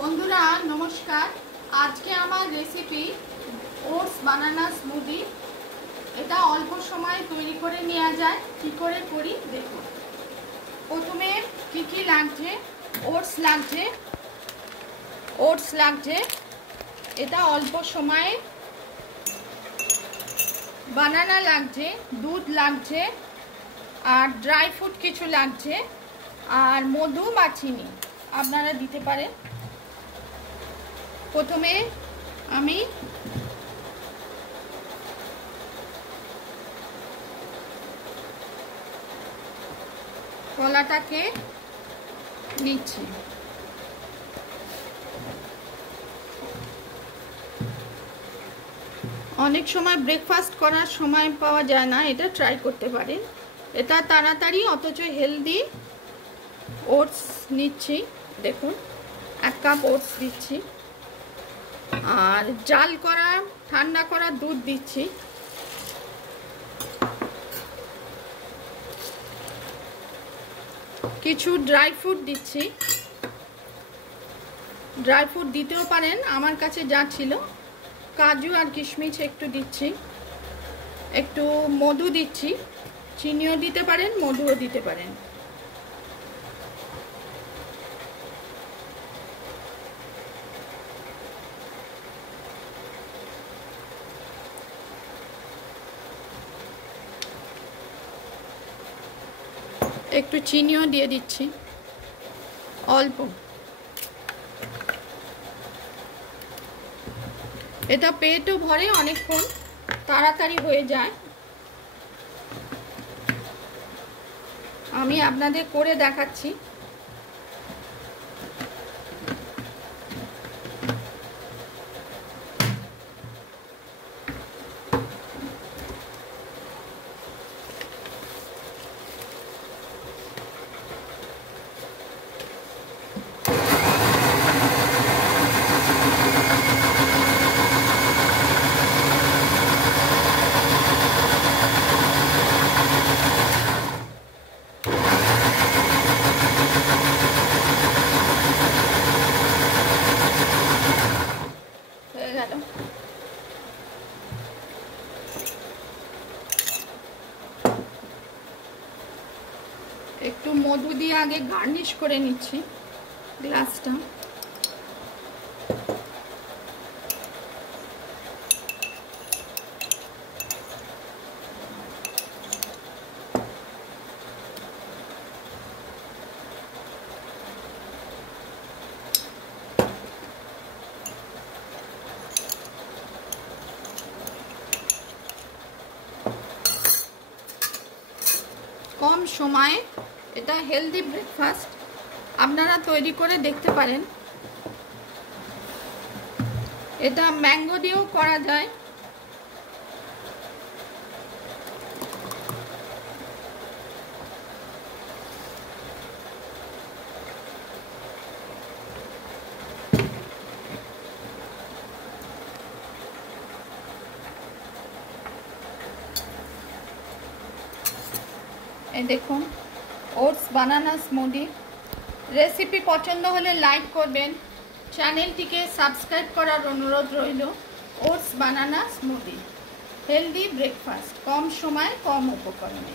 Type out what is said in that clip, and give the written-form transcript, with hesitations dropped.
বন্ধুরা নমস্কার। আজকে আমার রেসিপি ওটস বানানা স্মুদি। এটা অল্প সময় তৈরি করে নেওয়া যায়। কি করে করি দেখুন। প্রথমে কি কি লাগছে, ওটস লাগছে। এটা অল্প সময়ে। বানানা লাগছে, দুধ লাগছে, আর ড্রাই ফ্রুট কিছু লাগছে, আর মধু বা চিনি আপনারা দিতে পারেন। প্রথমে আমি কলাটাকে নিচ্ছি। অনেক সময় ব্রেকফাস্ট করার সময় পাওয়া যায় না, এটা ট্রাই করতে পারেন। এটা তাড়াতাড়ি অথচ হেলদি ওটস নিচ্ছি। দেখুন, 1 কাপ ওটস দিচ্ছি, আর জাল করা ঠান্ডা করা দুধ দিচ্ছি। কিছু ড্রাই ফ্রুট দিচ্ছি। ড্রাই ফ্রুট দিতেও পারেন, আমার কাছে যা ছিল কাজু আর কিশমিশ একটু দিচ্ছি। একটু মধু দিচ্ছি, চিনিও দিতে পারেন, মধুও দিতে পারেন। একটু চিনিও দিয়ে দিচ্ছি অল্প। এটা পেটও ভরে, অনেকক্ষণ তাড়াতাড়ি হয়ে যায়। আমি আপনাদের করে দেখাচ্ছি। একটু মধু দিয়ে আগে গার্নিশ করে নিচ্ছি গ্লাসটা। কম সময়ে এটা হেলদি ব্রেকফাস্ট আপনারা তৈরি করে দেখতে পারেন। এটা ম্যাঙ্গো দিয়েও করা যায়। এই দেখুন, ওটস বানানা স্মুদি। রেসিপি পছন্দ হলে লাইক করবেন, চ্যানেলটিকে সাবস্ক্রাইব করার অনুরোধ রইল। ওটস বানানা স্মুদি, হেলদি ব্রেকফাস্ট, কম সময় কম উপকরণে।